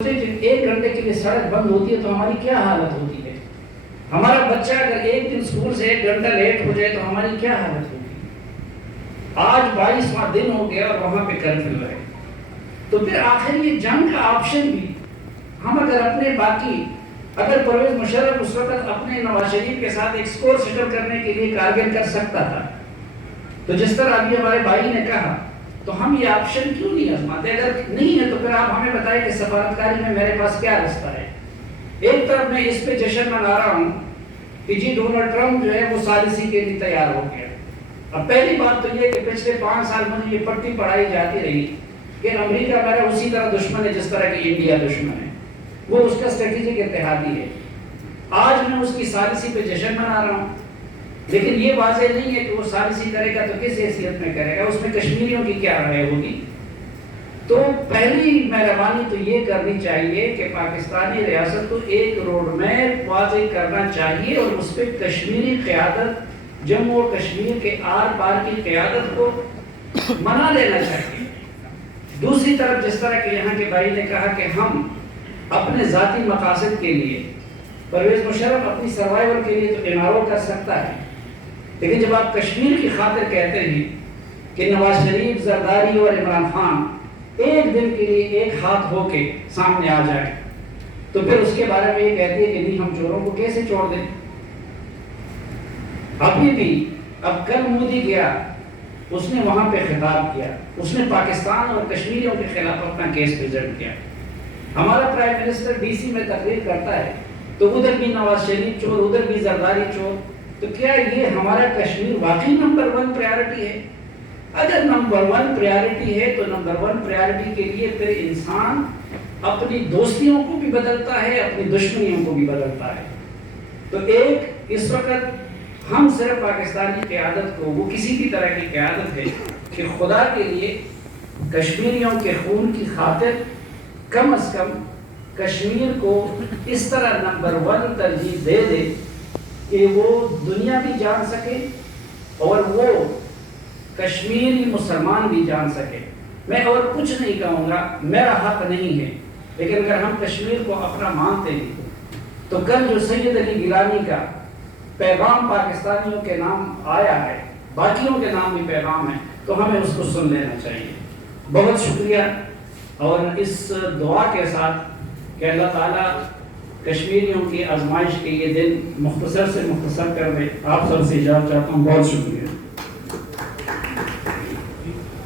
ایک گھنٹے کے لیے سڑک بند ہوتی ہے تو ہماری کیا حالت ہوتی ہے؟ ہمارا بچہ اگر ایک دن اسکول سے 1 گھنٹہ لیٹ ہو جائے تو ہماری کیا حالت ہوگی؟ آج 22واں دن ہو گیا اور وہاں پہ کرفیو ہے، تو پھر آخر یہ جنگ کا آپشن بھی ہم اگر پرویز مشرف اس وقت اپنے نواز شریف کے ساتھ ایک سکور سیٹل کرنے کے لیے کارگل کر سکتا تھا، تو جس طرح ابھی ہمارے بھائی نے کہا تو ہم یہ آپشن کیوں نہیں آزماتے؟ اگر نہیں ہے تو پھر آپ ہمیں بتائیں کہ سفارتکاری میں میرے پاس کیا رستہ ہے؟ ایک طرف میں اس پہ جشن منا رہا ہوں کہ جی ڈونلڈ ٹرمپ جو ہے وہ ثالثی کے لیے تیار ہو گیا۔ اب پہلی بات تو یہ کہ پچھلے 5 سال مجھے یہ پٹی پڑھائی جاتی رہی کہ امریکہ میرا اسی طرح دشمن ہے جس طرح کہ انڈیا دشمن ہے، وہ اس کا اسٹریٹجک اتحادی ہے۔ آج میں اس کی ثالثی پہ جشن منا رہا ہوں، لیکن یہ واضح نہیں ہے کہ وہ ثالثی کرے گا تو کس حیثیت میں کرے گا، اس میں کشمیریوں کی کیا رائے ہوگی۔ تو پہلی مہربانی تو یہ کرنی چاہیے کہ پاکستانی ریاست کو ایک روڈ میپ واضح کرنا چاہیے اور اس پہ کشمیری قیادت، جموں و کشمیر کے آر پار کی قیادت کو منا لینا چاہیے۔ دوسری طرف جس طرح کہ یہاں کے بھائی نے کہا کہ ہم اپنے ذاتی مقاصد کے لیے، پرویز مشرف اپنی سروائیول کے لیے تو انارو کر سکتا ہے، لیکن جب آپ کشمیر کی خاطر کہتے ہیں کہ نواز شریف، زرداری اور عمران خان ایک دن کے لیے ایک ہاتھ ہو کے سامنے آ جائے تو پھر اس کے بارے میں یہ کہتی ہے کہ نہیں ہم چوروں کو کیسے چھوڑ دیں؟ ابھی بھی اب کل مودی گیا، اس نے وہاں پہ خطاب کیا، اس نے پاکستان اور کشمیریوں کے خلاف اپنا کیس پریزنٹ کیا۔ ہمارا پرائم منسٹر ڈی سی میں تقریر کرتا ہے تو ادھر بھی نواز شریف چور، ادھر بھی زرداری چور، تو کیا یہ ہمارا کشمیر واقعی نمبر 1 پریارٹی ہے؟ اگر نمبر 1 پریارٹی ہے تو نمبر 1 پریارٹی کے لیے پھر انسان اپنی دوستیوں کو بھی بدلتا ہے، اپنی دشمنیوں کو بھی بدلتا ہے۔ تو ایک اس وقت ہم صرف پاکستانی قیادت کو، وہ کسی بھی طرح کی قیادت ہے، کہ خدا کے لیے کشمیریوں کے خون کی خاطر کم از کم کشمیر کو اس طرح نمبر 1 ترجیح دے دے کہ وہ دنیا بھی جان سکے اور وہ کشمیری مسلمان بھی جان سکے۔ میں اور کچھ نہیں کہوں گا، میرا حق نہیں ہے، لیکن اگر ہم کشمیر کو اپنا مانتے ہیں تو کل جو سید علی گیلانی کا پیغام پاکستانیوں کے نام آیا ہے، باقیوں کے نام بھی پیغام ہے، تو ہمیں اس کو سن لینا چاہیے۔ بہت شکریہ، اور اس دعا کے ساتھ کہ اللہ تعالیٰ کشمیریوں کی آزمائش کے یہ دن مختصر سے مختصر کر دے، آپ سب سے اجازت چاہتا ہوں۔ بہت شکریہ۔